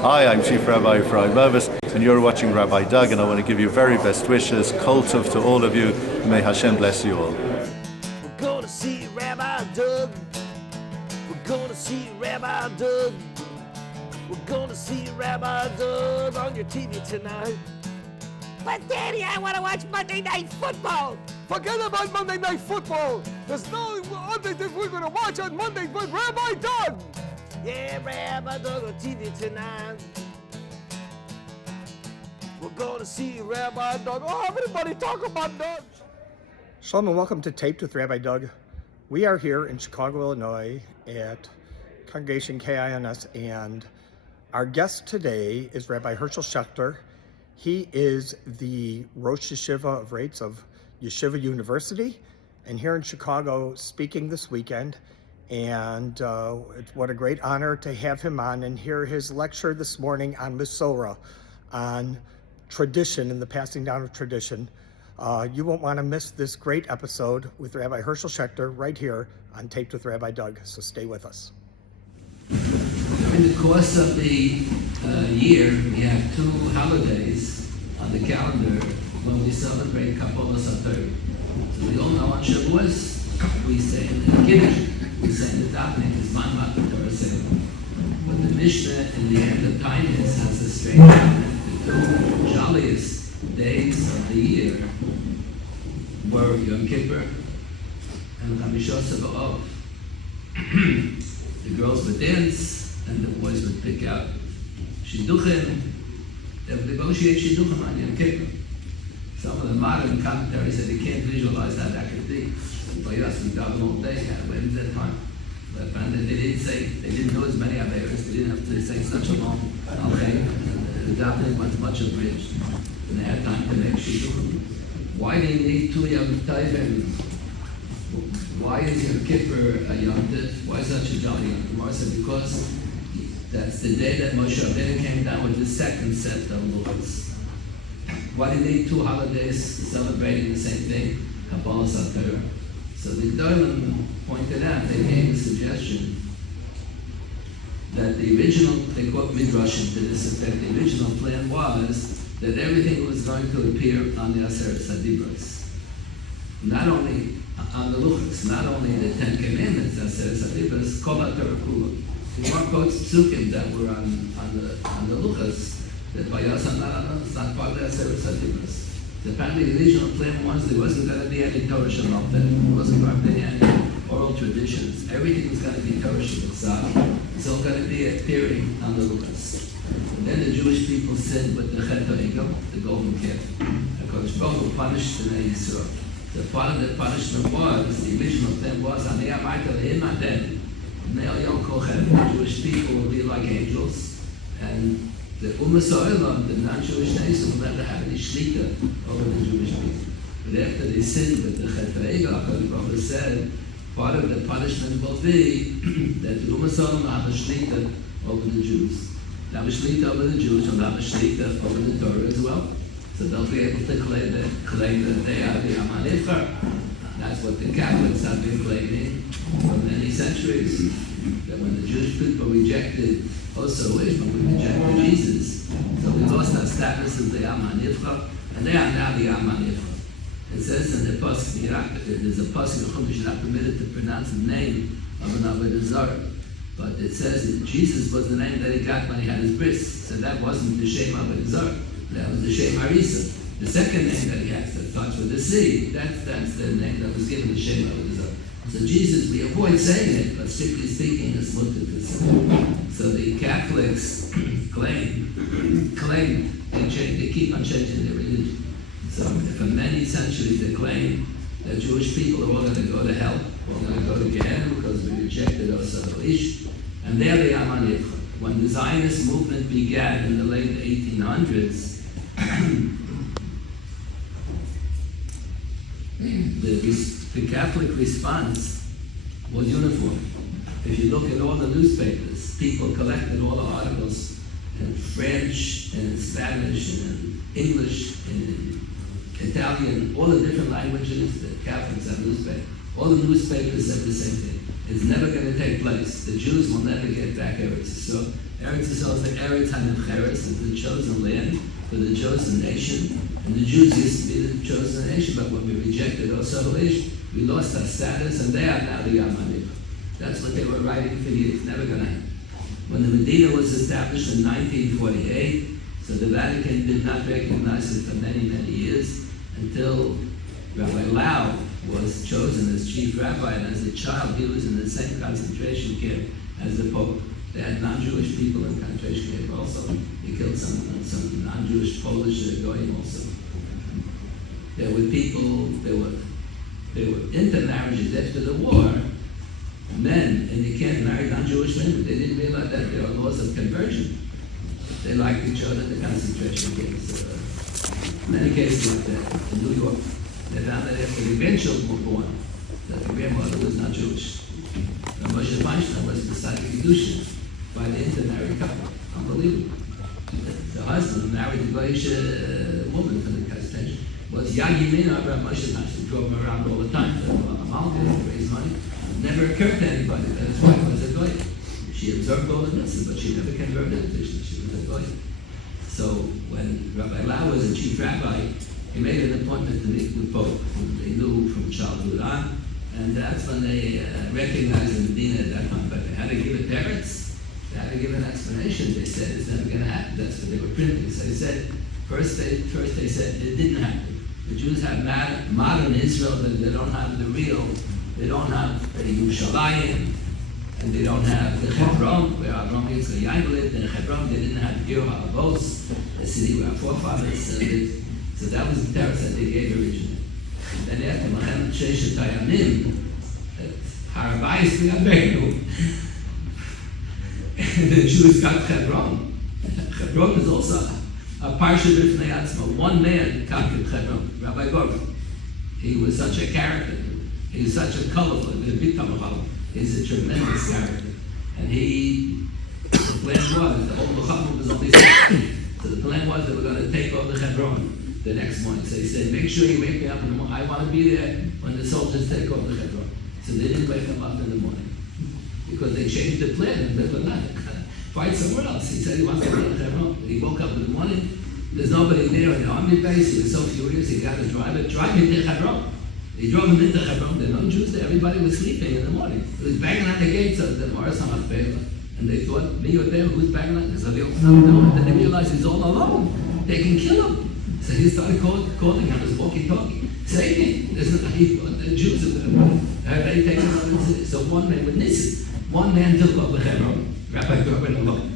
Hi, I'm Chief Rabbi Fried Mavis, and you're watching Rabbi Doug, and I want to give you very best wishes, Koltov to all of you, and may Hashem bless you all. We're going to see Rabbi Doug. We're going to see Rabbi Doug. We're going to see Rabbi Doug on your TV tonight. But Daddy, I want to watch Monday Night Football. Forget about Monday Night Football. There's no other thing we're going to watch on Monday but Rabbi Doug. Yeah, Rabbi Doug on TV tonight. We're going to see Rabbi Doug. Oh, everybody talk about Doug. Shalom and welcome to Taped with Rabbi Doug. We are here in Chicago, Illinois at Congregation KINS, and our guest today is Rabbi Hershel Schachter. He is the Rosh Yeshiva of Rates of Yeshiva University, and here in Chicago speaking this weekend. And what a great honor to have him on and hear his lecture this morning on Mesorah, on tradition and the passing down of tradition. You won't want to miss this great episode with Rabbi Hershel Schachter right here on Taped with Rabbi Doug, so stay with us. In the course of the year, we have two holidays on the calendar when we celebrate Kabbalah Satori. So we all know on Shavuos, we say in the Kiddush, we say in the davening, is Man Mat Torah Seminary. But the Mishnah in the end of kindness has a strange comment. The two jolliest days of the year were Yom Kippur and Chamishah B'Av. The girls would dance, and the boys would pick out shidduchim. They would negotiate shidduchim on Yom Kippur. Some of the modern commentaries say they can't visualize how that could be. But yes, we daven all day, and when is that time? But apparently they didn't know as many Averas, they didn't have to say such a long okay. The davening was much abridged, and they had time to make shidduchim. Why do you need two Yom Tovim? Why is Yom Kippur a Yom Tov? Why such a jolly Yom Kippur? So because that's the day that Moshe Rabbeinu came down with the second set of laws. Why do you need two holidays celebrating the same thing? Kabbalah Sator. So the Gedolim pointed out, they gave a suggestion that the original, they quote Midrashim to this effect, the original plan was that everything was going to appear on the Aseret Sadibros. Not only on the Luchas, not only the Ten Commandments, Aseret Sadibros, Kol HaTorah Kula. One quotes psukim that were on the Luchas, that Vayasam it's not part of the Aseret Sadibros. So apparently the original plan was there wasn't going to be any Torah Shalom, there wasn't going to be any oral traditions. Everything was going to be Torah Shalom. It's all going to be appearing on the Luchas. And then the Jewish people sinned with the Chet HaEgel, the golden calf. HaKadosh Baruch Hu punished the Bnei Yisrael. The part of the punishment was, the original thing was, the Jewish people will be like angels, and the Mesorah, the non-Jewish nation, will never have any shlita over the Jewish people. But after they sinned with the Chet HaEgel, HaKadosh Baruch Hu said, part of the punishment will be that the Mesorah will have a shlita over the Jews. They'll have a shlita over the Jews, and they'll have a shlita over the Torah as well. So they'll be able to claim that they are the Am HaNivchar. That's what the Catholics have been claiming for many centuries. That when the Jewish people rejected also Ishmael, we rejected Jesus. So we lost our status as the Am HaNivchar, and they are now the Am HaNivchar. It says in the Pasuk, there's a Pasuk in Chumash, you're not permitted to pronounce the name of an Avodah Zarah. But it says that Jesus was the name that he got when he had his bris. So that wasn't the Shem Avodah Zarah. That was the Shem Harisa. The second name that he has that starts with the C, that's the name that was given to Shem Avodah Zarah. So Jesus, we avoid saying it, but strictly speaking, it's mutter to say. So the Catholics claim they keep on changing their religion. So for many centuries they claim that Jewish people are all going to go to hell, all going to go to Gehenna because we rejected Osar Ish, and they're the Am HaNivchar. When the Zionist movement began in the late 1800s, the Catholic response was uniform. If you look at all the newspapers, people collected all the articles in French and in Spanish and in English and in Italian, all the different languages that Catholics have newspapers. All the newspapers said the same thing. It's never going to take place. The Jews will never get back Eretz Yisrael. Eretz Yisrael is the Eretz HaNevcheres, is the chosen land for the chosen nation. And the Jews used to be the chosen nation, but when we rejected Oseh Ish, we lost our status, and they are now the Yam HaNivra. That's what they were writing for you. It's never going to happen. When the Medina was established in 1948, so the Vatican did not recognize it for many, many years until Rabbi Lau was chosen as chief rabbi, and as a child he was in the same concentration camp as the Pope. They had non-Jewish people in concentration camp also. He killed some non-Jewish Polish going also. There were people, there were intermarriages after the war. Men, and you can't marry non-Jewish women. They didn't realize that there are laws of conversion. They liked each other in the concentration camps. In many cases, in New York, they found that after the grandchildren were born, that the grandmother was not Jewish. Moshe Feinstein was decided Kedushin by the intermarried couple. Unbelievable. The husband married the Goyish woman from the concentration. Was Yagi Mina, Moshe Feinstein drove him around all the time. To raise money. It never occurred to anybody that his wife was a Goy. She observed all the mitzvahs, but she never converted to Krishna. She was a Goy. So when Rabbi Lau was a chief rabbi, he made an appointment to meet with Pope, whom they knew from childhood on, and that's when they recognized the Medina at that time. But they had to give it parents. They had to give an explanation. They said it's never going to happen. That's what they were printing. So they said first they said it didn't happen. The Jews have modern Israel, but they don't have the real. They don't have the Yerushalayim, and they don't have the Hebron, where Abraham Yitzchak lived. In Hebron, they didn't have Shiur HaLavos, the city where our forefathers lived. So that was the terrace that they gave originally. And then after Melchet Sheshet Hayamim, Har HaBayis V'Yabeinu, the Jews got Hebron. Hebron is also a parsha b'fnei atzma. One man conquered Hebron, Rabbi Doug. He was such a character. He was such a colorful, he's a tremendous character. And the plan was, the whole Mesorah was only 6. So the plan was that we're going to take over Hebron the next morning. So he said, make sure you wake me up in the morning. I want to be there when the soldiers take over Hebron. So they didn't wake him up in the morning. Because they changed the plan in the middle of the night. Fight somewhere else. He said he wants to go to Hebron. He woke up in the morning. There's nobody there in the army base. He was so furious, he got to drive him to Hebron. He drove him into Hebron. There were no Jews there. Everybody was sleeping in the morning. He was banging on the gates of the Morris HaMachpelah. And they thought, me or there, who's banging on? So they opened up the door. Then they realized he's all alone. They can kill him. So he started calling on his walkie-talkie. Save me. The Jews are there. They take him out of the city. So one man with Nissen. One man took over Hebron. Rabbi Doug went alone.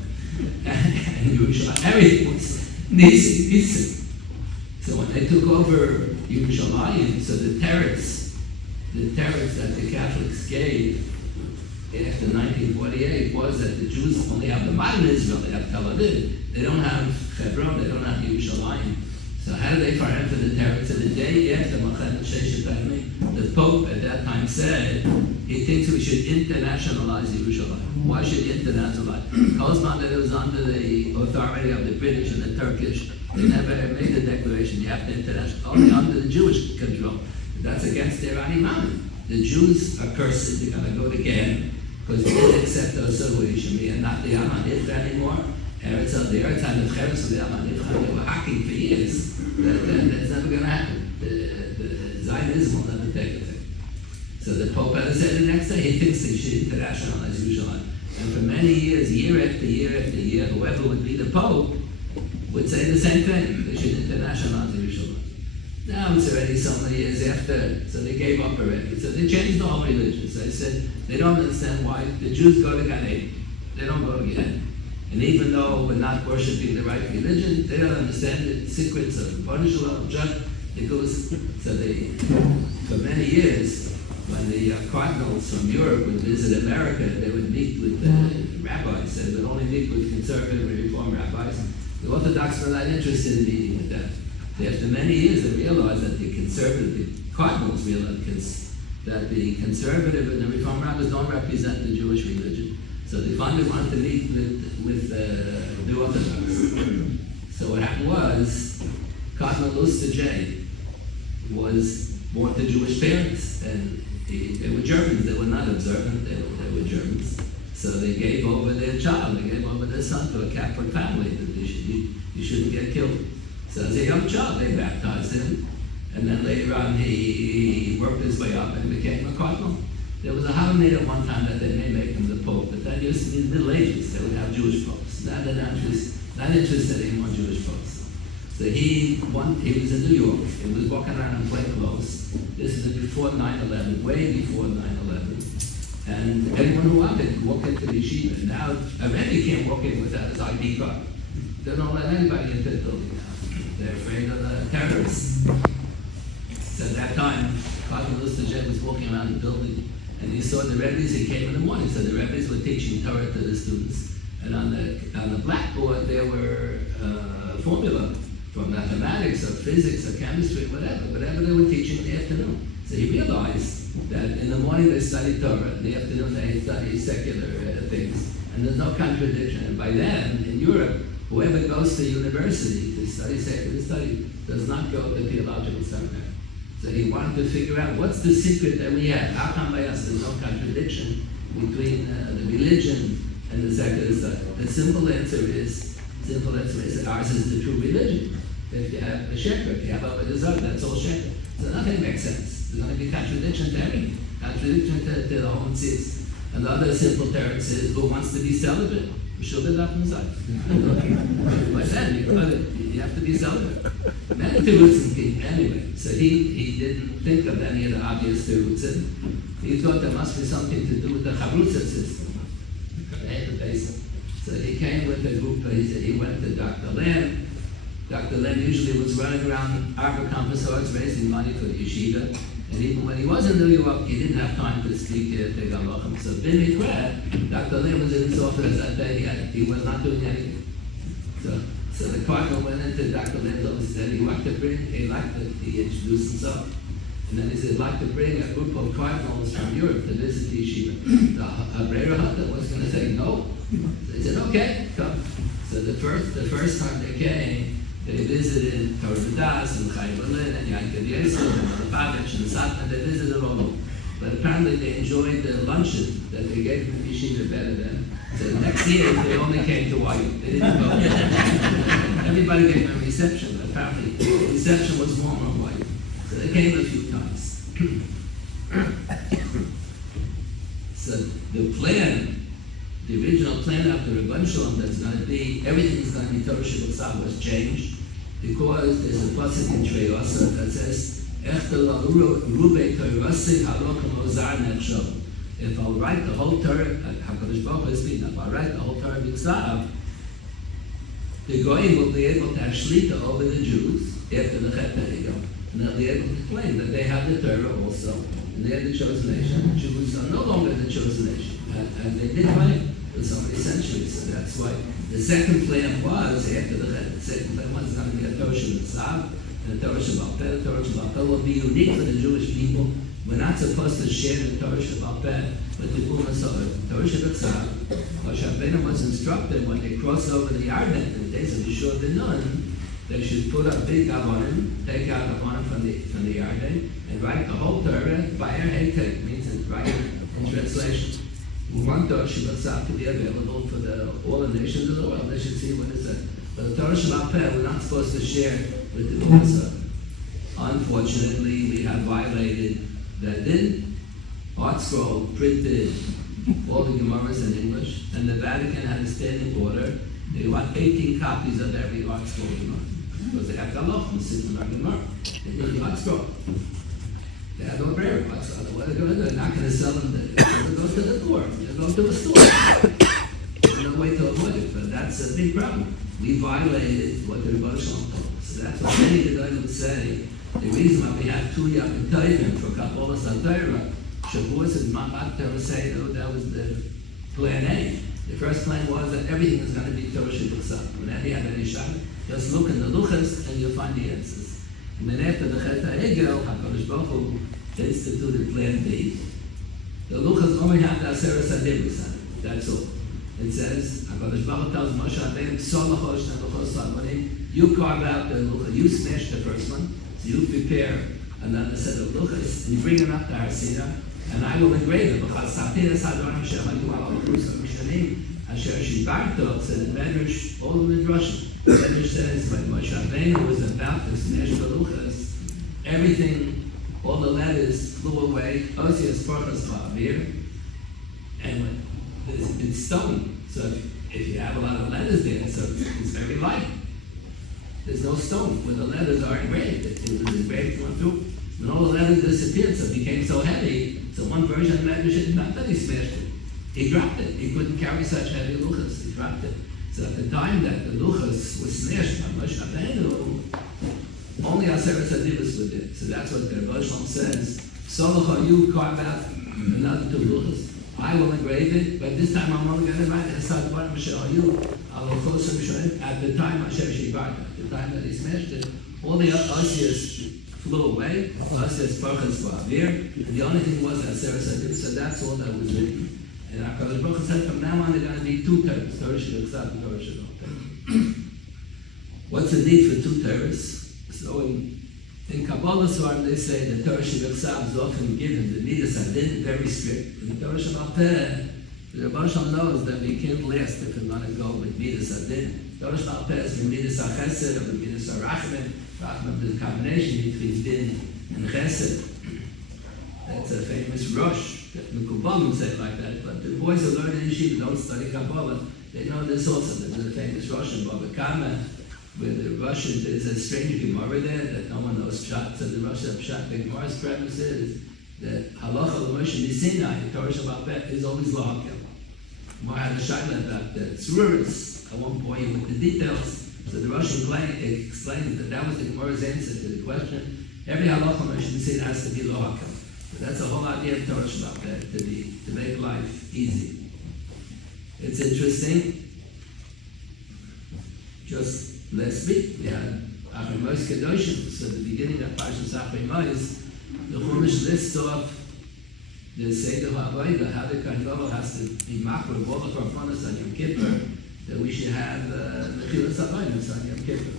And Yerushalayim. Everything was Nissen. So when they took over Yerushalayim, so the terrace that the Catholics gave after 1948 was that the Jews only have the modern Israel, they have Tel Aviv, they don't have Hebron, they don't have Yerushalayim. So how do they fire into the terrace? So the day after Melchet Sheshet Hayamim, the Pope at that time said he thinks we should internationalize Yerushalayim. Why should you internationalize? Kozman that it was under the authority of the British and the Turkish. They never made a declaration. You have to international, only under the Jewish control. That's against their Imam. The Jews are cursed. They're going to go to Gehenna because they didn't accept those Shemi and not the Yam HaNivra anymore. The Eretz HaNevcheres of the Yam HaNivra, they were hacking for years. That's never going to happen. The Zionism will never take it. So the Pope had said the next day he thinks they should internationalize Yerushalayim. And for many years, year after year after year, whoever would be the Pope would say the same thing. They should internationalize Yerushalayim. Now it's already so many years after, so they gave up already. So they changed the whole religion. So they said they don't understand why the Jews go to Gan Eden. They don't go to Gehenna. And even though we're not worshiping the right religion, they don't understand the secrets of Parnishal Judge. Because so they, for many years, when the cardinals from Europe would visit America, they would meet with the rabbis. They would only meet with conservative and reform rabbis. The Orthodox were not interested in meeting with them. After many years, they realized that the cardinals realized that the conservative and the reform rabbis don't represent the Jewish religion. So they finally wanted to meet with the Orthodox. So what happened was, Cardinal Luster J was born to Jewish parents, and they were Germans. They were not observant. They were Germans. So they gave over their child, they gave over their son to a Catholic family, that you shouldn't get killed. So as a young child, they baptized him, and then later on he worked his way up and became a cardinal. There was a Halachic at one time that they may make him the Pope, but that used to be in the Middle Ages, they would have Jewish popes. Now they're not interested in more Jewish popes. So he was in New York, he was walking around in plain clothes. This is before 9/11, way before 9/11. And anyone who wanted could walk into the yeshiva. Now, a Rebbe can't walk in without his ID card. They don't let anybody into the building now. They're afraid of the terrorists. So at that time, Cardinal Lustajet was walking around the building, and he saw the Rebbe's. He came in the morning, so the Rebbe's were teaching Torah to the students. And on the blackboard, there were formula from mathematics or physics or chemistry, whatever they were teaching in the afternoon. So he realized that in the morning they studied Torah, in the afternoon they studied secular things, and there's no contradiction. And by then, in Europe, whoever goes to university to study secular study does not go to Theological Seminary. So he wanted to figure out what's the secret that we have. How come by us there's no contradiction between the religion and the secular study? The simple answer is ours is the true religion. If you have a sheker, if you have a desire, that's all sheker. So nothing makes sense. There's going to be contradiction to everything. Contradiction to the whole mitzvahs. And the other simple teretz is, who wants to be celibate? Should it up inside. But then you have to be celibate. Many terutzim anyway. So he didn't think of any of the obvious terutzim. He thought there must be something to do with the chavrutza system. So he came with a group. He went to Dr. Lamb. Dr. Lamb usually was running around Arbor Compassorts raising money for the yeshiva. And even when he was in New York, he didn't have time to speak to Galachim. So Bimmy Pratt, Dr. Lamb was in his office that day, he was not doing anything. So the cardinal went into Dr. Lamb's office and said he introduced himself. And then he said, he'd like to bring a group of cardinals from Europe to visit the yeshiva. The Rabbi Hershel was going to say no. So he said, okay, come. So the first time they came, they visited Torah V'das and Chaim Berlin and Yankov Yesod and Malabavitch and Satmar. They visited all of them. But apparently they enjoyed the luncheon that they gave them the yeshiva better than. So next year they only came to Hawaii. They didn't go. Everybody gave them a reception. Apparently the reception was warmer in Hawaii. So they came a few times. So the original plan after Rabbi Shalom that's going to be, everything is going to be Torah Shabbat was changed because there's a pasuk in Treyasa that says, if I'll write the whole Torah, HaKadosh Baruch Hu is speaking, if I'll write the whole Torah B'Ksav, the Goyim will be able to have shlita over the Jews after the Chet HaEgel, and they'll be able to claim that they have the Torah also, and they're the chosen nation. The Jews are no longer the chosen nation, and they did claim for so many centuries. So that's why the second plan was after the second plan was going to be a Torah Shabbat and a Torah Shabbat. The Torah Shabbat will be unique for the Jewish people. We're not supposed to share the Torah Shabbat with the Mesorah. Torah Shabbat. Moshe Rabbeinu was instructed when they cross over the Yarden in the days of Yeshua ben Nun, they should put a big avonim, take out avonim from the Yarden, and write the whole Torah by a heitek, means it's right in translation. We want Torah Shabbat to be available for all the nations of the world. They should see what it says. But the Torah Shabbat we're not supposed to share with the Mesorah. Unfortunately, we have violated that din. Art Scroll printed all the Gemaras in English, and the Vatican had a standing order. They want 18 copies of every Art Scroll Gemara. Because they have Galachim sitting in our Gemara. They need the Art Scroll. They have no prayer. What are they going to do? They're not going to sell them. They're going to go to the door. They're going to a store. There's no way to avoid it, but that's a big problem. We violated what the Rabbi Shalom told us. So that's why many of the guys would say, the reason why we have 2 Yom Tovim for Kabbalas HaTorah, Shavuos and Mamat Torah Seder, that was the plan A. The first plan was that everything is going to be Torah Shabbat. Whenever you have any shot, just look in the Luchas and you'll find the answers. And then after the Chet HaEgel, HaKadosh Baruch Hu instituted plan B. The Luchas only have the Aseret HaDibros on it. That's all. It says, HaKadosh Baruch Hu tells Moshe Rabbeinu, Solachosh Nebuchos Salmonim, you carve out the Luchas, you smash the first one, so you prepare another set of Luchas, and you bring them up to Har Sinai, and I will engrave it. Asher Shibarto said in Medrash, all the Midrash. Medrash says when Moshe Rabbeinu was about to smash the luchas, everything, all the letters flew away. Osias Porchas Chavir, and when it's stone. So if you have a lot of letters there, so it's very light. There's no stone where the letters are engraved. It was engraved going through. When all the letters disappeared, so it became so heavy. So one version of Medrash, not that he smashed it. He dropped it. He couldn't carry such heavy luchas. He dropped it. So at the time that the luchas was smashed by Moshe Rabbeinu, only Aseret Adivos were there. So that's what the Rabbi Hershel says. Solach, you carve out another two luchas. I will engrave it, but this time I'm only going to write it. I will close him at the time Asher Shibarta, at the time that he smashed it. All the Osias flew away. Osias Porchas Ba'avir, and the only thing was Aseret Adivos. So that's all that was written. And our Kadosh Baruch Hu said, from now on, there are going to be two Torahs, Torah Shebechsav and Torah Shebal. What's the need for two Torahs? So in Kabbalah Swarm, they say the Torah Shebechsav is often given, the Midas Adin, very strict. And the Torah Shebal, the Rabbi Hershel knows that we can't last if we want to go with Midas Adin. Torah Shebal is the Midas HaChesed, or the Midas HaRachman. Rachman is the combination between Din and Chesed. That's a famous Rosh. The Kabbalah say it like that, but the boys who learn in Yeshiva don't study Kabbalah. They know this also. There's a famous Rosh in Baba Kama, where the Russian, there's a strange Gemara there that no one knows Pshat. So the Russian Pshat, the Gemara's premise is that Halacha l'Moshe Sinai, Torah Shabbat Bet, is always Lahakel. Gemara had a shaila about the Tzuras. I won't bore you with the details. So the Russian explains that that was the Gemara's answer to the question. Every Halacha l'Moshe Sinai has to be Lahakel. That's the whole idea of Torah Shabbat, to make life easy. It's interesting. Just last week we had Achim Mos Kedoshim. So the beginning of Parshas Achim Mos, the Chumash lists off the Seder HaAvodah, how the Kohen Gadol has to be makro of all the korbanos on Yom Kippur, that we should have Mechilas Avodos on Yom Kippur.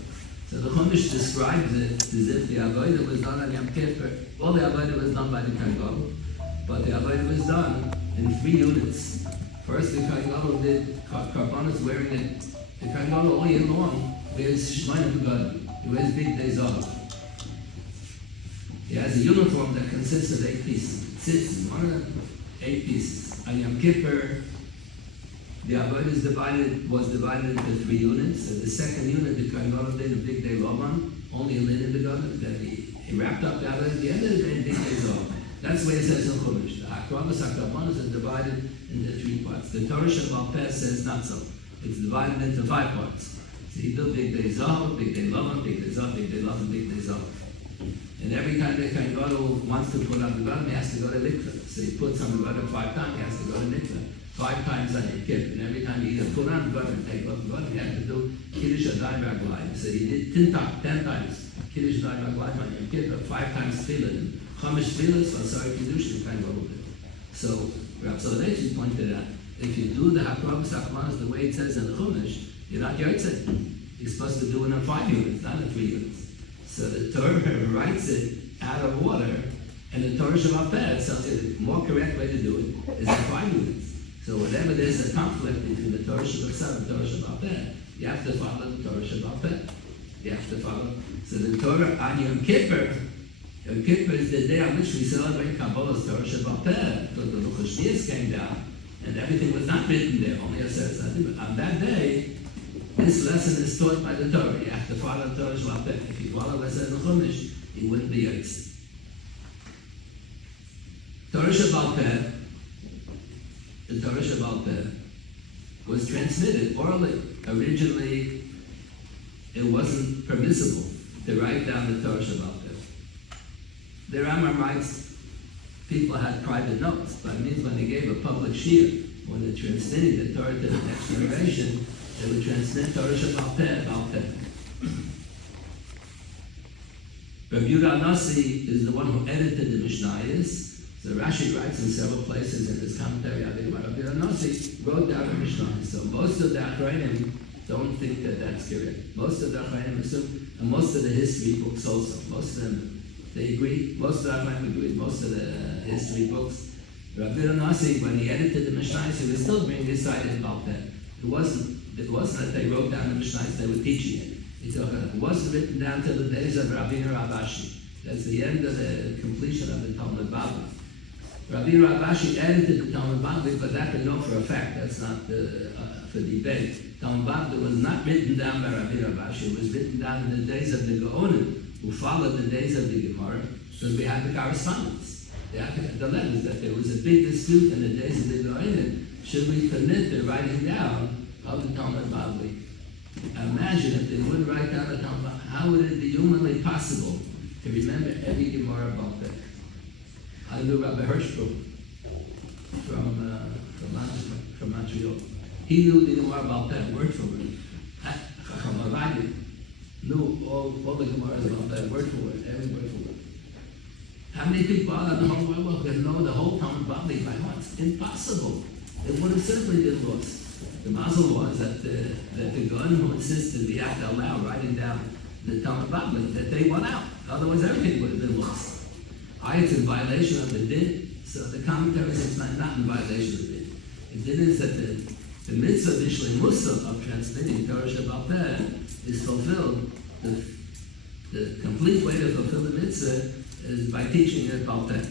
So the Chumash describes it as if the Avodah was done on Yom Kippur. All the Avodah was done by the Kohen Gadol, but the Avodah was done in 3 units. First, the Kohen Gadol did korbanos wearing it. The Kohen Gadol all year long wears Shemaim Begadim. He wears big days off. He has a uniform that consists of 8 pieces. It sits in one of them, 8 pieces. On Yom Kippur, the Avodah was divided into 3 units. So the second unit, the Kohen Gadol did a big day Lavan, only a linen begadim. Then he wrapped up the Avodah. At the end of the day, big days off. That's the way it says in Chumash. The Hakrabas, Hakrabanos are divided into 3 parts. The Torah Shabbat Peh says not so. It's divided into 5 parts. So he did big day Zav, big day Lavan, big day Zav, big day Lavan, big day Zav. And every time the Kohen Gadol wants to put on the begadim, he has to go to mikveh. So he puts on the begadim 5 times. He has to go to mikveh 5 times on Yom Kippur. And every time he either put on the begadim and take off the begadim, he had to do Kiddush Adai Raglayim. So he did 10 times Kiddush Adai Raglayim on Yom Kippur, 5 times Tefillah. Chamesh Tefillas, Vasari Kiddush, and Kohen Gadol did. So Rabbi Soloveitchik pointed out, if you do the Hakrabas Hakmanas the way it says in the Chumash, you're not Yotzei. You're supposed to do it in 5 units, not in 3 units. So the Torah writes it out of order, and the Torah Shabbat Peh tells you the more correct way to do it is in 5 units. So whenever there's a conflict between the Torah Shabbat and the Torah Shabbat Peh, you have to follow the Torah Shabbat Peh. You have to follow. So the Torah on Yom Kippur is the day on which we celebrate Kabbalah's Torah Shabbat Peh, because the Luchas came down, and everything was not written there, only a certain. On that day, this lesson is taught by the Torah. You have to follow the Torah Shabbat Peh. If you follow the lesson in the Chumash, you wouldn't be Yotzei. Torah Shabbat Peh, the Torah Shabbat Peh, was transmitted orally. Originally, it wasn't permissible to write down the Torah Shabbat Peh. The Rambam writes, people had private notes. That means when they gave a public shiur, when they transmitted the Torah to the next generation, they would transmit Torah Shabbat Peh, Baal Peh. Rabbi Yehuda Nasi is the one who edited the Mishnayos. So Rashi writes in several places in his commentary, Rabbi Yehuda Nasi wrote down the Mishnayos. So most of the Achronim don't think that that's correct. Most of the Achronim assume, and most of the history books also, most of them, they agree, most of the Achronim agree, most of the history books Rabbi Nasi, when he edited the Mishnayos, he was still being decided about that. It wasn't that they wrote down the Mishnayos, they were teaching it. It wasn't written down till the days of Rabbi Rabashi. That's the end of the completion of the Talmud Bavli. Rabbi Rabashi edited the Talmud Bavli, but that we know for a fact. That's not for debate. Talmud Bavli was not written down by Rabbi Rabashi. It was written down in the days of the Gaonim, who followed the days of the Gemara, because we had the correspondence. The letters, that there was a big dispute in the days of the Gaonim. Should we permit the writing down of the Talmud Bavli? Imagine if they wouldn't write down the Talmud Bavli, how would it be humanly possible to remember every Gemara about that? I knew Rabbi Hershel from Montreal. He knew the Gemara about that word for word. Chacham knew all the Gemaras about that word for word, every word for word. How many people are in the whole world can know the whole Talmud Bavli by heart? It's impossible. It would have simply been lost. The mazel was that the Gaon who insisted we have to allow writing down the Talmud Bavli, that they won out. Otherwise, everything would have been lost. It's in violation of the din, so the commentary says it's not in violation of the din. The din is that the mitzvah Vishlei Musa of transmitting Torah Shabbat Peh is fulfilled. The complete way to fulfill the mitzvah is by teaching it about that.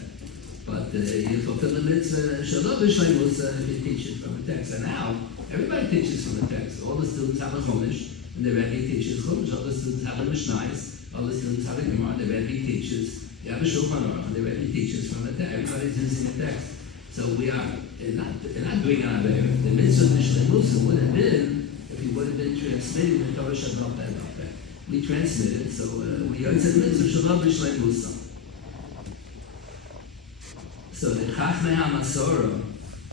But you fulfill the mitzvah Shalom Vishlei Musa if you teach it from a text. And now, everybody teaches from a text. All the students have a Chumash, and the Rebbe teaches Chumash. All the students have a Mishnayos. All the students have a Gemara, the Rebbe teaches. You have a Shulchan Aruch, and the Rebbe teaches from a text. Everybody's using a text. So we are not doing it on there. The mitzvah Mishlei Musa would have been if he would have been transmitting the Torah Shabbat Peh. We transmitted, so we are saying mitzvah Shalom Mishlei Musa. So the Chachmei HaMesorah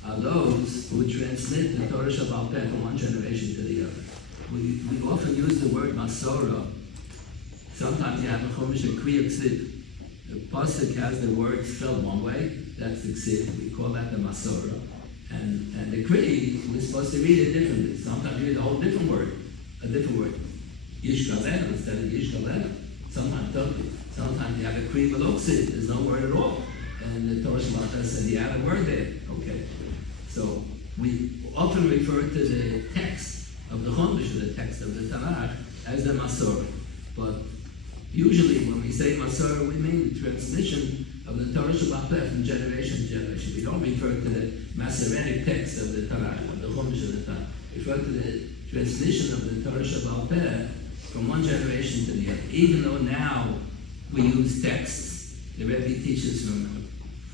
are those who transmit the Torah Shabbat Peh from one generation to the other. We often use the word Mesorah. Sometimes you have a Chumash, a Kriya Ksiv. The pasuk has the word spelled one way. That's the Ksiv. We call that the Mesorah. And the Kriya, we're supposed to read it differently. Sometimes you read a whole different word. Yishkalenu instead of Yishkalenu. Sometimes you have a Kriya below Ksiv. There's no word at all. And the Torah Shabbat said he had a word there. Okay. So we often refer to the text of the Chumash, or the text of the Tanakh, as the Mesorah. But usually when we say Mesorah, we mean the transmission of the Torah Shabbat Peh from generation to generation. We don't refer to the Masoretic text of the Tanakh, of the Chumash of the Tanakh. We refer to the transmission of the Torah Shabbat Peh from one generation to the other. Even though now we use texts, the Rebbe teaches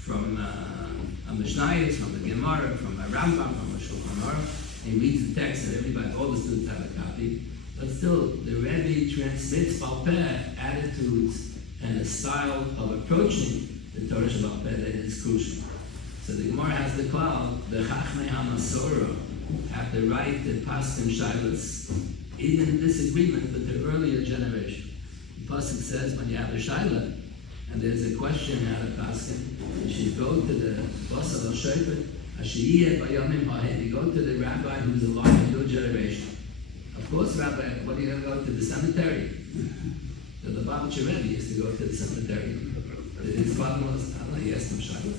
from a Mishnayos, from the Gemara, from a Rambam, from a Shulchan Aruch. He reads the text, and everybody, all the students have a copy. But still, the Rebbe transmits Baal Peh attitudes and a style of approaching the Torah Shabbat Peh that is crucial. So the Gemara has the cloud, the Chachmei HaMesorah have the right to paskin shilas, even in disagreement with the earlier generation. The pasuk says when you have a shilah, and there's a question how to paskin, you should go to the Basal Shofet, Ashiyeh Bayamim Ha'ed. You go to the rabbi who's alive in your generation. Of course, Rabbi, what are you going to go to the cemetery? The Lubavitcher Rebbe used to go to the cemetery. His father was, I don't know, he asked him, Shiur,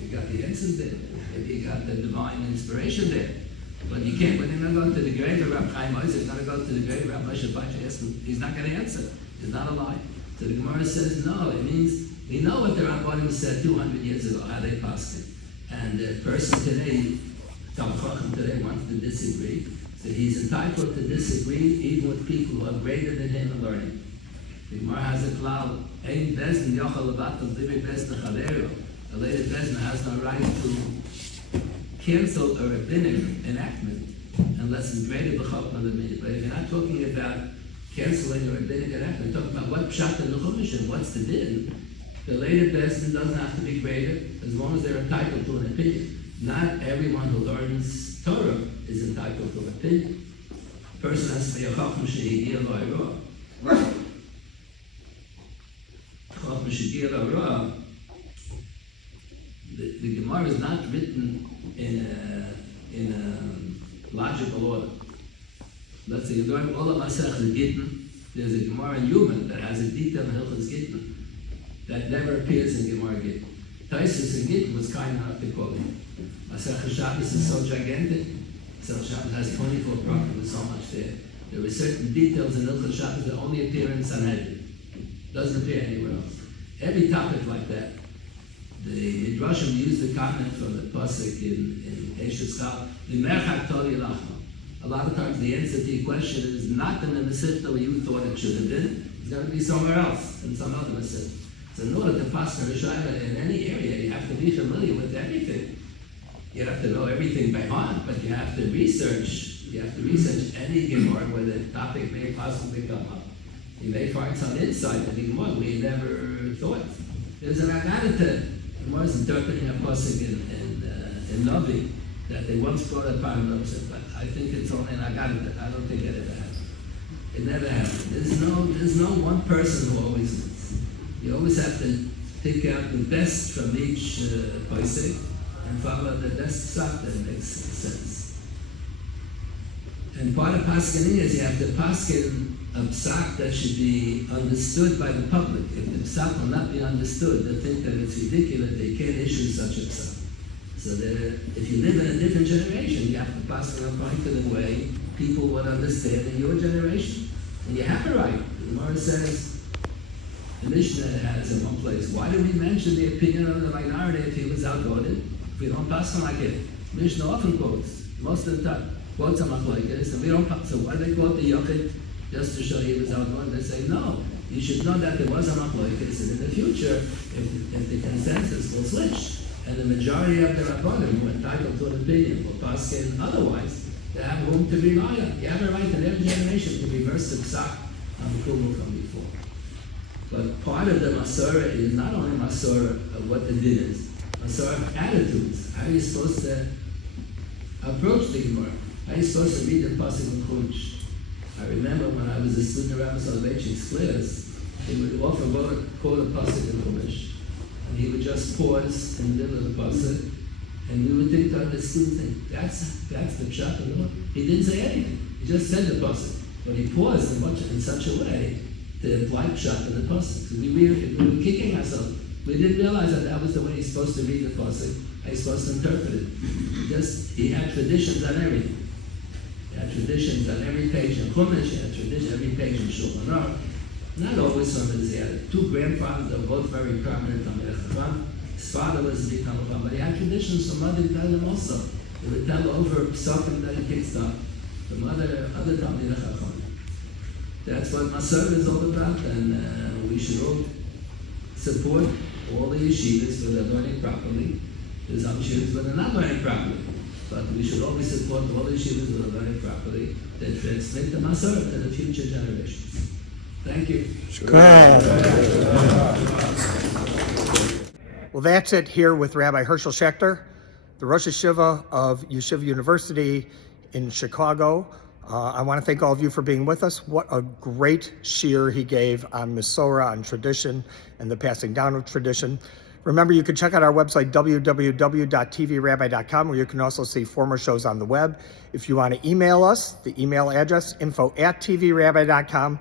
you got the answers there. If you got the divine inspiration there. But you can't, when you're going to go to the grave of Rabbi Chaim Oizer, you're going to go to the grave of Rabbi Moshe Bacha, ask him, he's not going to answer. He's not alive. So the Gemara says, no, it means we know what the Rabbanim said 200 years ago, how they passed it. And the person today, Talmid Chacham today, wants to disagree. So he's entitled to disagree even with people who are greater than him in learning. The Gemara has a cloud, Ein Bezdin Yochel Levatel Divrei Bezdin Chavero. The lady Bezdin has no right to cancel a rabbinic enactment unless it's greater b'chokmah than me. But if you're not talking about canceling a rabbinic enactment, you're talking about what pshat in the Chumash and what's the din. The later Bezdin doesn't have to be greater as long as they're entitled to an opinion. Not everyone who learns Torah is entitled to an opinion. A person has to be a chacham she'higia lo'irah. Chacham she'higia lo'irah. The Gemara is not written in a logical order. Let's say you're going all of Masech Gittin. There's a Gemara in Yuma that has a detail in Hilchos Gittin that never appears in Gemara Gittin. Taisus and Git was kind enough to quote it. Masechet Shabbos is so gigantic. Masechet Shabbos has 24 prophets with so much there. There were certain details in Ilchot Shabbos that only appear in Sanhedrin. Doesn't appear anywhere else. Every topic like that. The Midrashim use the comment from the pasuk in Eshes Chal, "L'merchak toli lachma." A lot of times the answer to your question is not in the Masechta where you thought it should have been. It's going to be somewhere else, in some other Masechta. So in order to pass the Rishayla in any area, you have to be familiar with everything. You have to know everything by heart, but you have to research. You have to research any Gemara where the topic may possibly come up. You may find some insight in the Gemara we never thought. There's an Agadita. Gemara is interpreting a pasuk in Navi that they once brought up Paranosa, but I think it's only an Agadita. I don't think it ever happened. It never happened. There's no one person who always wins. You always have to pick out the best from each pasuk and follow the best psak that makes sense. And part of paskening is you have to pasken a psak that should be understood by the public. If the psak will not be understood, they think that it's ridiculous, they can't issue such a psak. So that if you live in a different generation, you have to pass it according to the way people would understand in your generation. And you have it right. The Gemara says, the Mishnah has in one place, why do we mention the opinion of the minority if he was outvoted? If we don't pass him like it. Mishnah often quotes, most of the time, quotes him like this, and we don't pass. So why do they quote the Yochid just to show he was outvoted? They say, no, you should know that there was a machlokes, and in the future, if the consensus will switch, and the majority of the Rabbanim were entitled to an opinion for paskin otherwise, they have room to rely on. You have a right in every generation to reverse the psak on the Kumul from before. But part of the Mesorah is not only Mesorah of what the din is, Mesorah of attitudes. How are you supposed to approach the Gemara? How are you supposed to read the pasuk in Chumash? I remember when I was a student of Rabbi Soloveitchik's class, he would often quote a pasuk in Chumash, and he would just pause in the middle of the pasuk, and we would think that the students think, that's the pshat of the Lord. He didn't say anything. He just said the pasuk, but he paused in such a way to imply pshat in the pasuk. So we were kicking ourselves. We didn't realize that was the way he's supposed to read the pasuk. How he's supposed to interpret it. He had traditions on everything. He had traditions on every page in Chumash. He had traditions every page in Shulchan Aruch. Not always from his. He had two grandfathers that were both very prominent on Elchanan. His father was a big Halachic, but he had traditions from other Talmud also. He would tell over something that he picked up from other Talmud Chacham. That's what Mesorah is all about, and we should all support all the yeshivas where they're learning properly. There's some yeshivas where they're not learning properly, but we should always support all the yeshivas where they're learning properly that transmit the Mesorah to the future generations. Thank you. Well, that's it here with Rabbi Hershel Schachter, the Rosh Yeshiva of Yeshiva University in Chicago. I want to thank all of you for being with us. What a great shiur he gave on Mesorah, on tradition, and the passing down of tradition. Remember, you can check out our website, www.tvrabbi.com, where you can also see former shows on the web. If you want to email us, the email address, info@tvrabbi.com.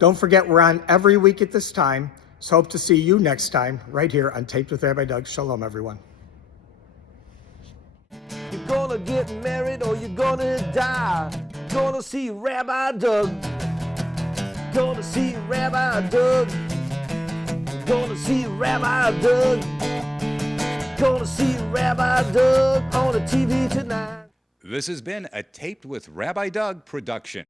Don't forget, we're on every week at this time, so hope to see you next time right here on Taped with Rabbi Doug. Shalom, everyone. You're gonna get married or you're gonna die. Gonna see Rabbi Doug. Gonna see Rabbi Doug. Gonna see Rabbi Doug. Gonna see Rabbi Doug on the TV tonight. This has been a Taped with Rabbi Doug production.